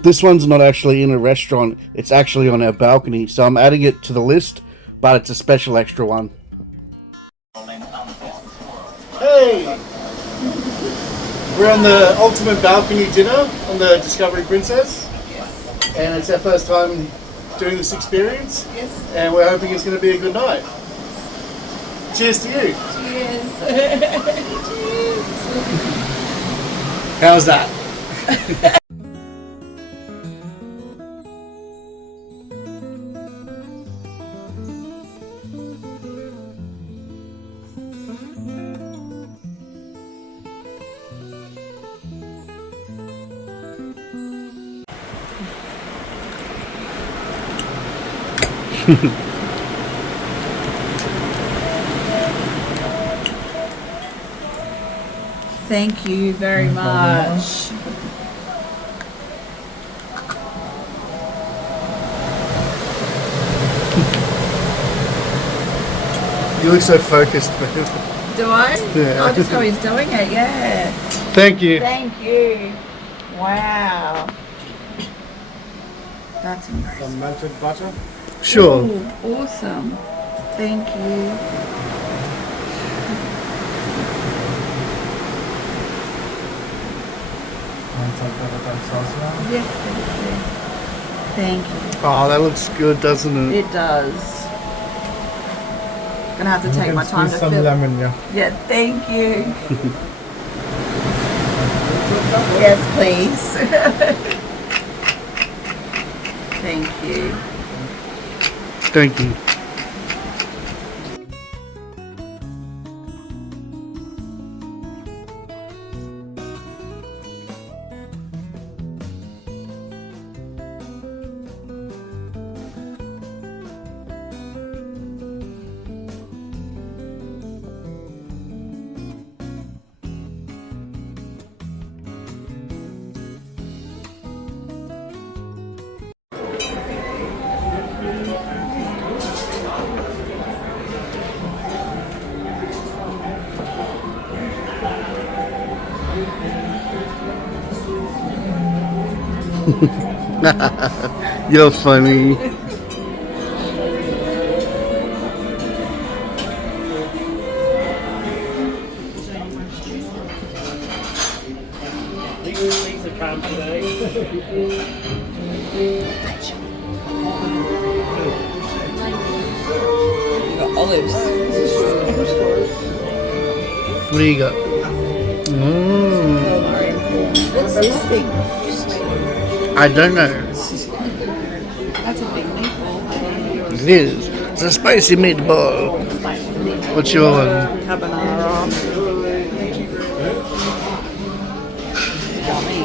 This one's not actually in a restaurant, it's actually on our balcony, so I'm adding it to the list, but it's a special extra one. Hey! We're on the ultimate balcony dinner on the Discovery Princess. Yes. And it's our first time doing this experience. Yes. And we're hoping it's going to be a good night. Cheers to you. Cheers. Cheers. How's that? Thank you very much. You look so focused, man. Do I? Yeah. Oh, just how he's doing it, yeah. Thank you. Thank you. Wow. That's impressive. Some melted butter. Sure. Ooh, awesome. Thank you. And some pepper sauce around. Yes. Thank you. Oh, that looks good, doesn't it? It does. Gonna have to You take can my time to squeeze some fill. lemon, yeah. Yeah, thank you. Yes, please. Thank you. Thank you. You're funny. These are calm today. You got olives. What do you got? Mm, Calamari and prawn. What's this thing? I don't know. That's a big meatball. It is. It's a spicy meatball. What's your one? Carbonara. Yummy.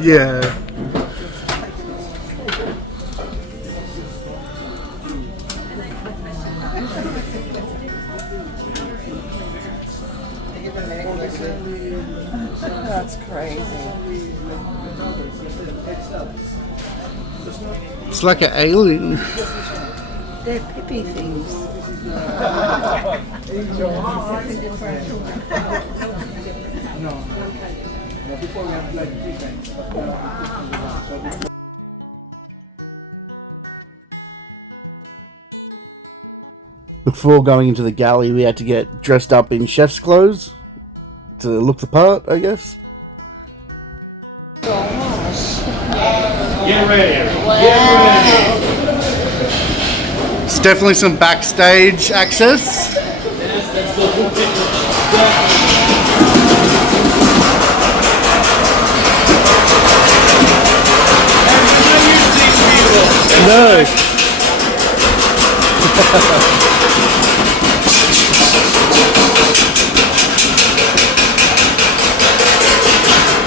Yeah. That's crazy. It's like an alien. They're pippy things. Before going into the galley, we had to get dressed up in chef's clothes to look the part, I guess. Get ready. It's definitely some backstage access. No.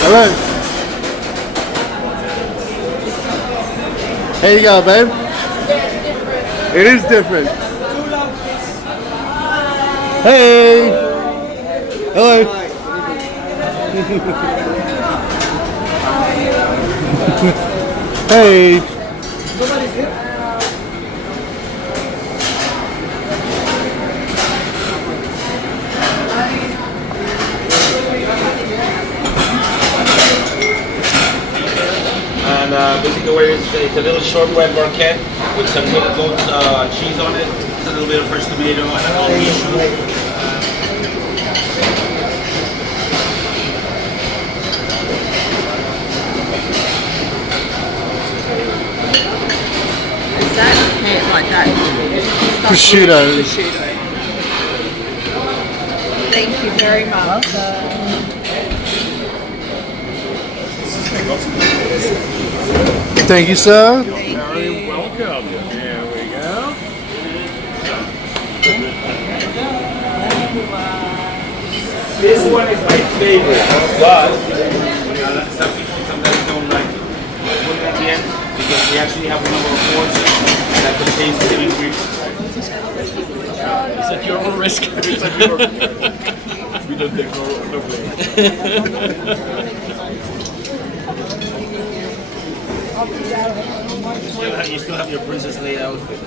Hello. Here you go, babe. It is different. Hey. Hello. Hey. And basically where it's a little short wet barquette with some goat cheese on it. It's a little bit of fresh tomato and a little miso. Is that ham, like that? Prosciutto. Prosciutto. Thank you very much. Thank you, sir. Thank you. Welcome. There we go. This one is my favorite, but some people sometimes don't like this one at the end because we actually have a number of forces that contains the ingredients. It's at your own risk. We don't take no You still have your princess Leia outfit.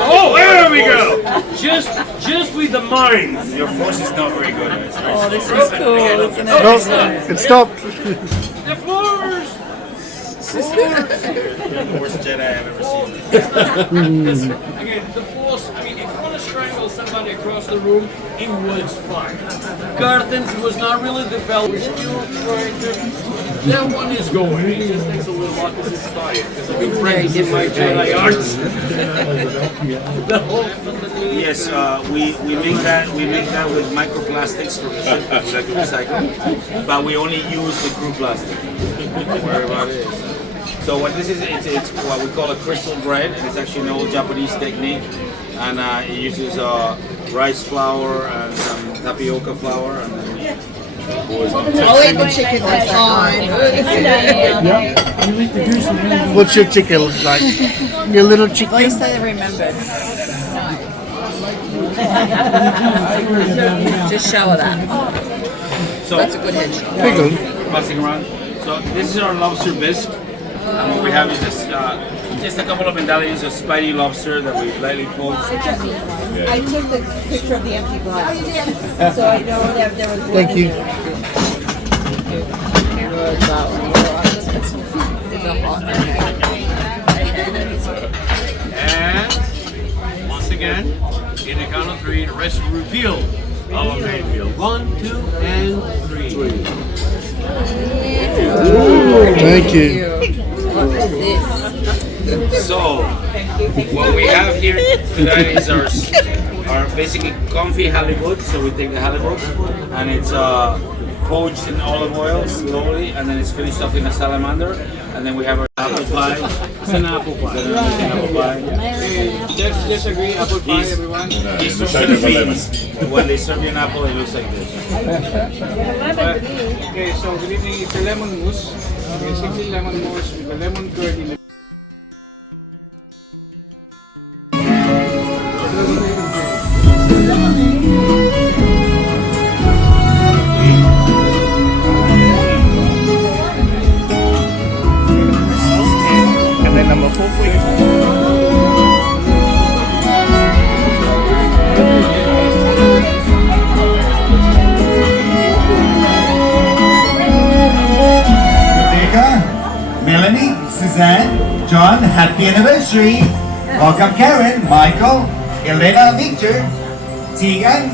Oh, there we go. Just with the mind. Your force is not very good. It's very Oh, this slow. is cool, isn't it? It stopped. The force. Yeah, the worst Jedi I've ever seen. Again, the force. I mean, if you want to strangle somebody across the room, it was fine. Garden's was not really developed. We're still trying to. That one is going. It just takes a little while because it's tired. Because I've been practicing my Jedi arts. The whole company. Yes, we make that with microplastics from the ship, which I can recycle. But we only use the crew plastic. Don't worry about it. So what this is, it's what we call a crystal bread, and it's actually an old Japanese technique, and it uses rice flour and some tapioca flour. And I'll eat the chicken, that's fine. What's your chicken look like? Your little chicken? At least they remembered. Just show her that. so That's a good headshot. passing around. So this is our lobster bisque. And what we have is just a couple of medallions of spiny lobster that we lightly poached. I took the picture of the empty glass, so I know that there was. Thank you. And once again, in the count of three, the rest reveal our main meal. 1, 2, and 3. Thank you. What is this? So, what we have here today is our basically comfy halibut. So we take the halibut, and it's poached in olive oil slowly, and then it's finished off in a salamander. And then we have our apple pie. It's an apple pie. Just agree, apple pie, everyone. He's from the Philippines. When they serve you an apple, it looks like this. Okay, so good evening. It's a lemon mousse. Okay, simply lemon mousse with the lemon curd in it. Melanie, Suzanne, John, happy anniversary! Welcome Karen, Michael, Elena, Victor, Tegan,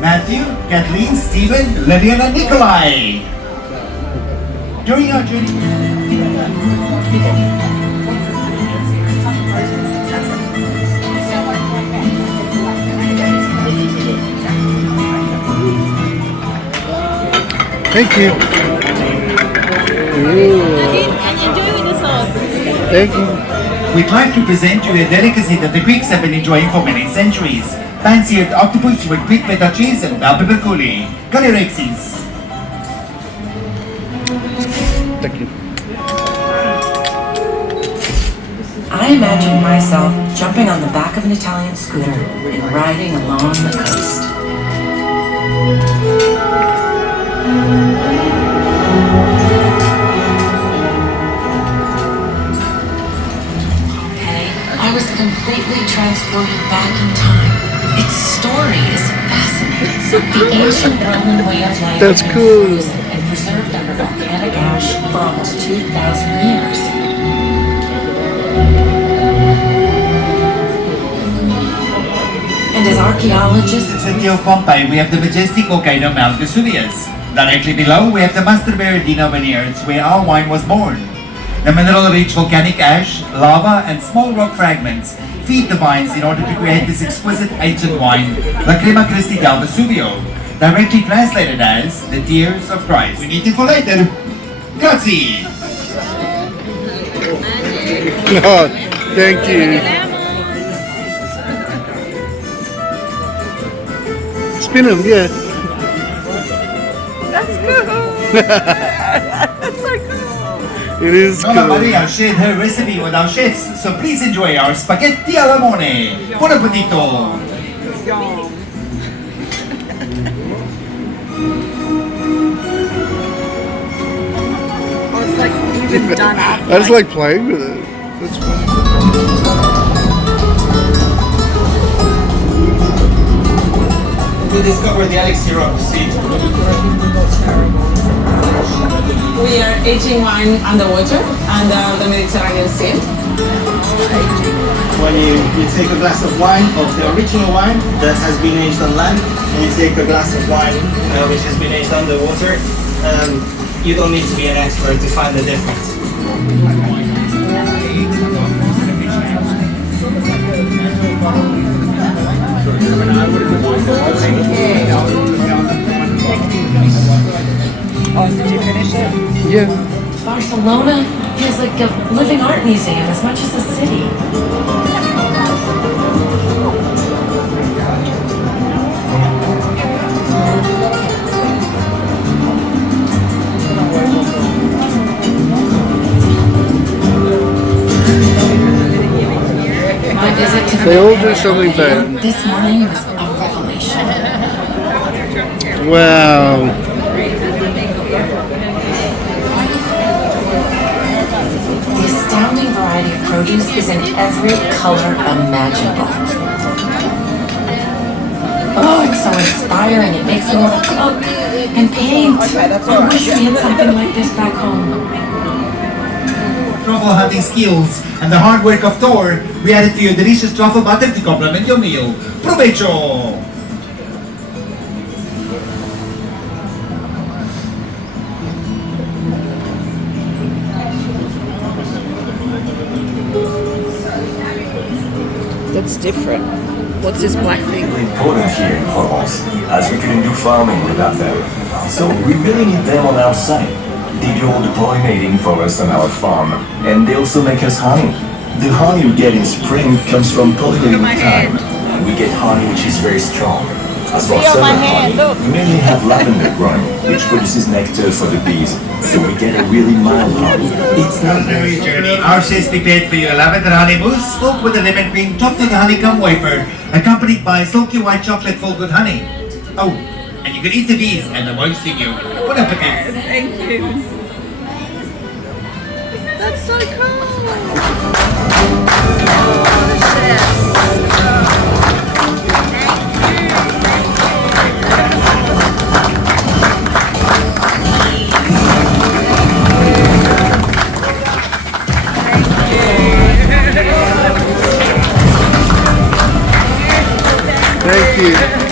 Matthew, Kathleen, Stephen, Lillian, and Nikolai. During our journey. Thank you. Can you do with the sauce? Thank you. We'd like to present you a delicacy that the Greeks have been enjoying for many centuries. Pan-seared octopus with Greek feta cheese and bell pepper coulis. Galirexis. Thank you. I imagine myself jumping on the back of an Italian scooter and riding along the coast. I was completely transported back in time. Its story is fascinating. The ancient Roman way of life That's has been cool. frozen and preserved under volcanic ash for almost 2,000 years. And as archaeologists, In the city of Pompeii, we have the majestic volcano Mount Vesuvius. Directly below, we have the Master Berardino vineyards where our wine was born. The mineral-rich volcanic ash, lava, and small rock fragments feed the vines in order to create this exquisite ancient wine, La Crema Christi del Vesuvio, directly translated as the tears of Christ. We need it for later. Grazie! Oh, thank you. Spinning, yeah. That's cool. That's so cool. It is Nonna cool. Maria shared her recipe with our chefs, so please enjoy our spaghetti alla limone. Buon appetito! Yum. Oh, it's like even done up. I just like playing with it. That's fun. To discover the elixir of the sea. We are aging wine underwater under the Mediterranean Sea. When you take a glass of wine, of the original wine that has been aged on land, and you take a glass of wine which has been aged underwater, you don't need to be an expert to find the difference. Oh, did you finish it? Yeah. Barcelona feels like a living art museum as much as the city. My visit to the They all do Lumiere something bad. this morning was a revelation. Wow. The astounding variety of produce is in every color imaginable. Oh, it's so inspiring. It makes me want to cook and paint. I wish we had something like this back home. Truffle hunting skills and the hard work of Thor, we added to your delicious truffle butter to complement your meal. Provecho! That's different. What's this black thing? Really important here in Provence, as we couldn't do farming without them. So we really need them on our site. They do all the pollinating for us on our farm, and they also make us honey. The honey we get in spring comes from pollinating time. We get honey which is very strong. As for summer honey, we mainly have lavender growing, which produces nectar for the bees, so we get a really mild honey. It's not a very Journey. Our chefs prepared for you a lavender honey mousse, smoked with a lemon cream, topped with a honeycomb wafer, accompanied by silky white chocolate filled with honey. Oh, and you can eat the bees and the moist in you. Bon appetit. Thank you. That's so cool. Thank you.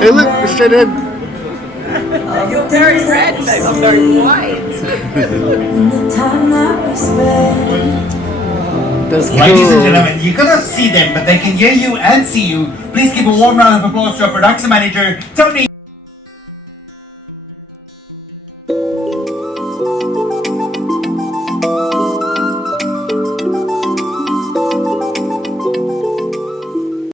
Hey, look, you're straight ahead. You're very red, but I'm very white. That's Ladies and cool. gentlemen, you cannot see them, but they can hear you and see you. Please give a warm round of applause to our production manager, Tony.